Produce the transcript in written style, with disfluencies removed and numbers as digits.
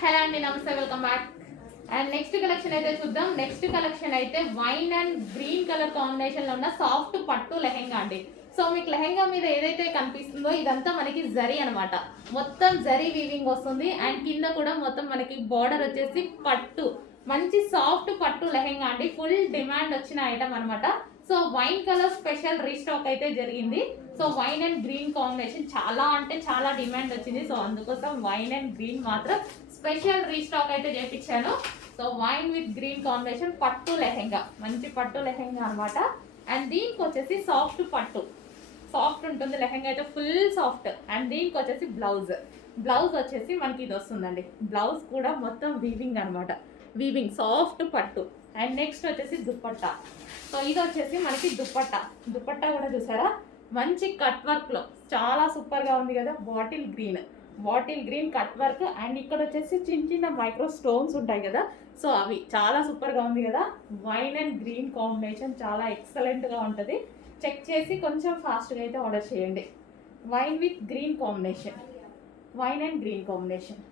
Hello అండి, నమస్తే, welcome back. And next collection అయితే చూద్దాం. నెక్స్ట్ కలెక్షన్ అయితే wine and green colour combination లో ఉన్న సాఫ్ట్ పట్టు లెహెంగా అండి. సో మీకు లెహెంగా మీద ఏదైతే కనిపిస్తుందో ఇదంతా మనకి జరీ అనమాట. మొత్తం జరీ వీవింగ్ వస్తుంది. అండ్ కింద కూడా మొత్తం మనకి బార్డర్ వచ్చేసి పట్టు, మంచి సాఫ్ట్ పట్టు లెహెంగా అండి. ఫుల్ డిమాండ్ వచ్చిన ఐటమ్ అనమాట. So wine colour special restock అయితే జరిగింది. So wine and green combination చాలా అంటే చాలా డిమాండ్ వచ్చింది. సో అందుకోసం వైన్ అండ్ గ్రీన్ మాత్రం స్పెషల్ రీస్టాక్ అయితే చేయించాను. So wine with green combination పట్టు లెహెంగా, మంచి పట్టు లెహెంగా అనమాట. అండ్ దీనికి వచ్చేసి సాఫ్ట్ పట్టు, సాఫ్ట్ ఉంటుంది లెహెంగా అయితే, ఫుల్ సాఫ్ట్. అండ్ దీనికి వచ్చేసి బ్లౌజ్ వచ్చేసి మనకి ఇది వస్తుందండి. బ్లౌజ్ కూడా మొత్తం వీవింగ్ అనమాట, వీవింగ్ సాఫ్ట్ పట్టు. అండ్ నెక్స్ట్ వచ్చేసి దుప్పట్టా. సో ఇది వచ్చేసి మనకి దుప్పట్టా కూడా చూసారా, మంచి కట్ వర్క్లో చాలా సూపర్గా ఉంది కదా. Bottle green cut work. And ఇక్కడ వచ్చేసి చిన్న చిన్న మైక్రో స్టోన్స్ ఉంటాయి కదా, సో అవి చాలా సూపర్గా ఉంది కదా. వైన్ అండ్ గ్రీన్ కాంబినేషన్ చాలా ఎక్సలెంట్గా ఉంటుంది. చెక్ చేసి కొంచెం ఫాస్ట్గా అయితే ఆర్డర్ చేయండి. Wine with green combination, wine and green combination.